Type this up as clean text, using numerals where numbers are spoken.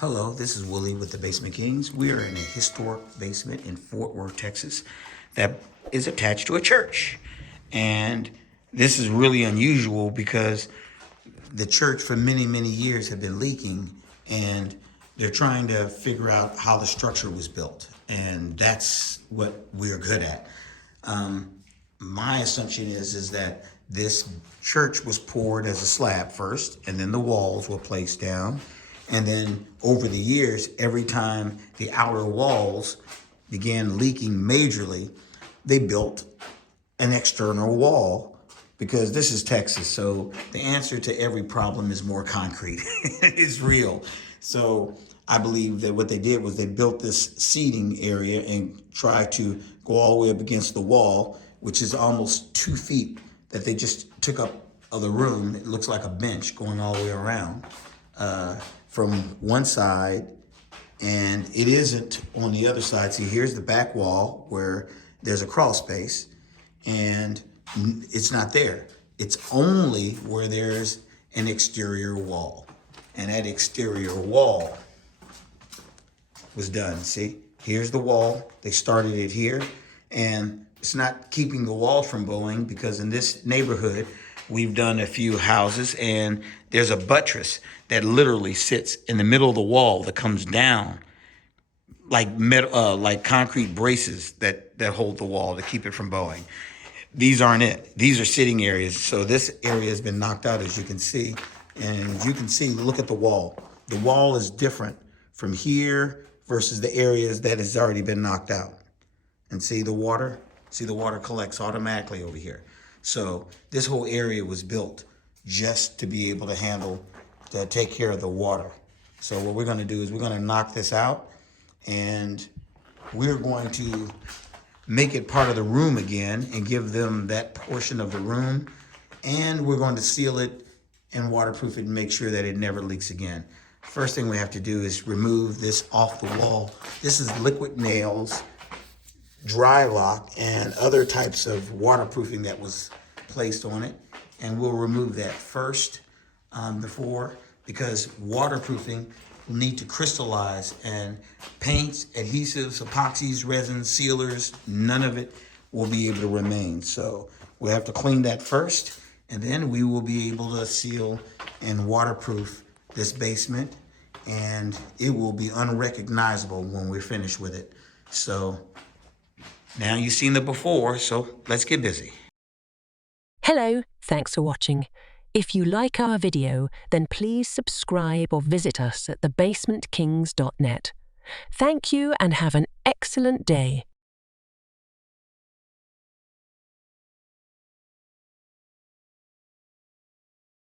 Hello, this is Willie with the Basement Kings. We are in a historic basement in Fort Worth, Texas, that is attached to a church. And this is really unusual because the church for many, many years had been leaking, and they're trying to figure out how the structure was built. And that's what we're good at. My assumption is that this church was poured as a slab first, and then the walls were placed down. And then over the years, every time the outer walls began leaking majorly, they built an external wall, because this is Texas. So the answer to every problem is more concrete. It's real. So I believe that what they did was they built this seating area and tried to go all the way up against the wall, which is almost 2 feet that they just took up of the room. It looks like a bench going all the way around from one side, and it isn't on the other side. See, here's the back wall where there's a crawl space, and it's not there. It's only where there's an exterior wall. And that exterior wall was done. See, here's the wall. They started it here, and it's not keeping the walls from bowing, because in this neighborhood, we've done a few houses, and there's a buttress that literally sits in the middle of the wall that comes down like metal, like concrete braces that hold the wall to keep it from bowing. These aren't it. These are sitting areas. So this area has been knocked out, as you can see. And as you can see, look at the wall. The wall is different from here versus the areas that has already been knocked out. And see the water? See, the water collects automatically over here. So this whole area was built just to be able to handle, to take care of the water. So what we're going to do is we're going to knock this out, and we're going to make it part of the room again and give them that portion of the room. And we're going to seal it and waterproof it and make sure that it never leaks again. First thing we have to do is remove this off the wall. This is liquid nails, dry lock, and other types of waterproofing that was placed on it. And we'll remove that first because waterproofing will need to crystallize, and paints, adhesives, epoxies, resins, sealers, none of it will be able to remain. So we have to clean that first, and then we will be able to seal and waterproof this basement, and it will be unrecognizable when we're finished with it. So now you've seen the before, so let's get busy. Hello, thanks for watching. If you like our video, then please subscribe or visit us at thebasementkings.net. Thank you and have an excellent day.